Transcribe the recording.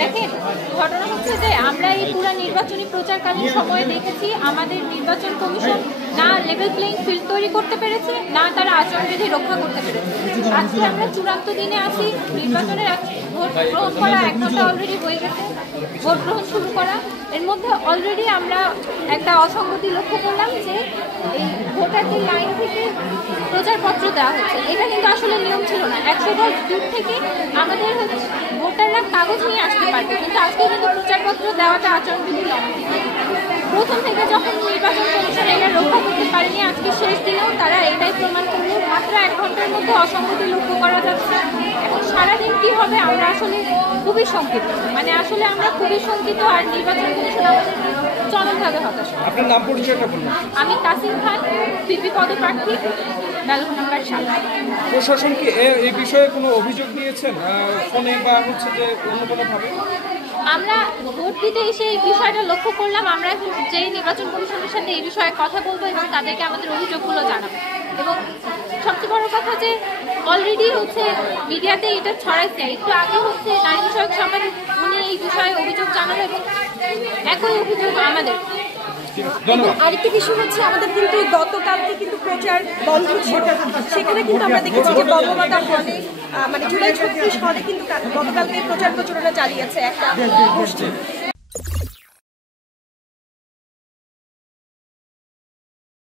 দেখেন, ঘটনা হচ্ছে যে আমরা এই পুরো নির্বাচনী প্রচারকালীন সময়ে দেখেছি আমাদের নির্বাচন কমিশন না লেভেল প্লেইং ফিল্ড তৈরি করতে পেরেছে, না তারা আচরণবিধি রক্ষা করতে পেরেছে। আজকে আমরা চূড়ান্ত দিনে আছি, নির্বাচনের ভোট গ্রহণ করা 1 ঘন্টা অলরেডি হয়ে গেছে, ভোট গ্রহণ শুরু করা। এর মধ্যে অলরেডি আমরা একটা অসঙ্গতি লক্ষ্য করলাম যে এই ভোটারদের লাইন থেকে প্রচারপত্র দেওয়া হচ্ছে। এটা কিন্তু আসলে নিয়ম ছিল না। 100 গজ দূর থেকে আমাদের ভোটাররা কাগজ নিয়ে আসতে পারবে, কিন্তু আজকে কিন্তু প্রচারপত্র দেওয়াটা আচরণবিধি লঙ্ঘন। প্রথম থেকে যখন নির্বাচন কমিশন এটা রক্ষা করতে পারেনি, আজকে শেষ দিনেও তারা এটাই প্রমাণ করলো। মাত্র 1 ঘন্টার মধ্যে অসঙ্গতি লক্ষ্য করা যাচ্ছে। এখন সারাদিন কি হবে আমরা আসলে খুবই শঙ্কিত, মানে আসলে আমরা খুবই শঙ্কিত। আর নির্বাচন কমিশন আমাদের চরমভাবে হতাশ। আপনার নাম পরিচয়টা বলুন। আমি তাসিম খান, পিপি পদপ্রার্থী, ব্যালট নাম্বার 7। প্রশাসন কি এই বিষয়ে কোনো অভিযোগ দিয়েছেন ফোনে বা হচ্ছে যে অন্য কোনোভাবে? আমরা ভোট দিতে এসে এই বিষয়টা লক্ষ্য করলাম। আমরা যে নির্বাচন কমিশনের সাথে এই বিষয়ে কথা বলবো এবং তাদেরকে আমাদের অভিযোগগুলো জানাবো। এবং সবচেয়ে বড় কথা যে অলরেডি হচ্ছে মিডিয়াতে এটা ছড়াইছে, একটু আগে হচ্ছে নারী বিষয়ক সাংবাদিক উনি এই বিষয়ে অভিযোগ জানালো এবং একই অভিযোগ আমাদের। আরেকটি বিষয় হচ্ছে আমাদের কিন্তু গতকালকে কিন্তু প্রচার বন্ধ ছিল, সেখানে কিন্তু আমরা দেখেছি যে বঙ্গমাতা হলে মানে জুলাই 36 হলে কিন্তু গতকালকে প্রচার প্রচারণা চালিয়েছে একটা গোষ্ঠী।